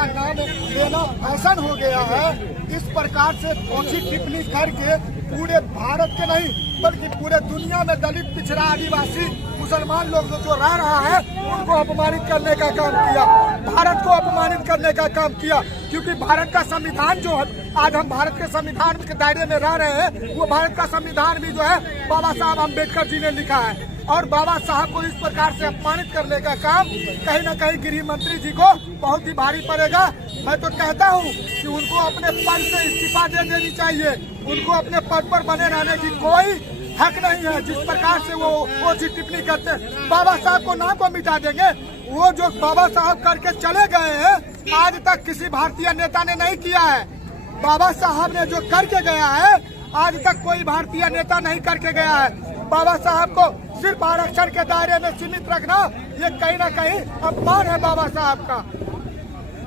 का नाम लेना फैशन हो गया है। इस प्रकार से ओछी टिप्पणी करके पूरे भारत के नहीं बल्कि पूरे दुनिया में दलित, पिछड़ा, आदिवासी, मुसलमान लोग जो रह रहा है उनको अपमानित करने का काम किया, भारत को अपमानित करने का काम किया। क्योंकि भारत का संविधान जो है, आज हम भारत के संविधान के दायरे में रह रहे हैं, वो भारत का संविधान भी जो है बाबा साहब अम्बेडकर जी ने लिखा है। और बाबा साहब को इस प्रकार से अपमानित करने का काम कहीं न कहीं गृह मंत्री जी को बहुत ही भारी पड़ेगा। मैं तो कहता हूँ कि उनको अपने पद से इस्तीफा दे देनी चाहिए। उनको अपने पद पर बने रहने की कोई हक नहीं है। जिस प्रकार से वो टिप्पणी करते हैं, बाबा साहब को नाम को मिटा देंगे। वो जो बाबा साहब करके चले गए हैं, आज तक किसी भारतीय नेता ने नहीं किया है। बाबा साहब ने जो करके गया है, आज तक कोई भारतीय नेता नहीं करके गया है। बाबा साहब को सिर्फ आरक्षण के दायरे में सीमित रखना, ये कहीं ना कहीं अपमान है बाबा साहब का।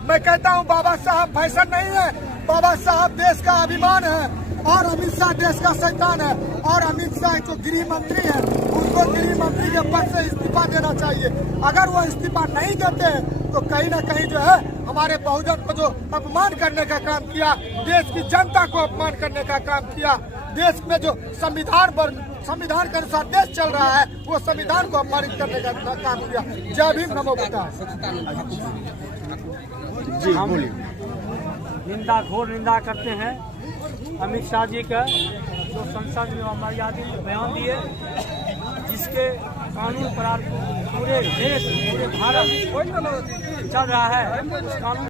मैं कहता हूँ बाबा साहब फैशन नहीं है, बाबा साहब देश का अभिमान है। और अमित शाह देश का शैतान है। और अमित शाह जो गृह मंत्री है, उनको गृह मंत्री के पद से इस्तीफा देना चाहिए। अगर वो इस्तीफा नहीं देते तो कहीं ना कहीं जो है हमारे बहुजन को जो अपमान करने का काम किया, देश की जनता को अपमान करने का काम किया, देश में जो संविधान के अनुसार देश चल रहा है, वो संविधान को अपमानित करने का काम किया। जय भीम, नमो बुद्धाय। हम घोर निंदा करते हैं अमित शाह जी का, जो संसद में अमर्यादित बयान दिए, जिसके कानून पर पूरे देश, पूरे भारत चल रहा है। उस कानून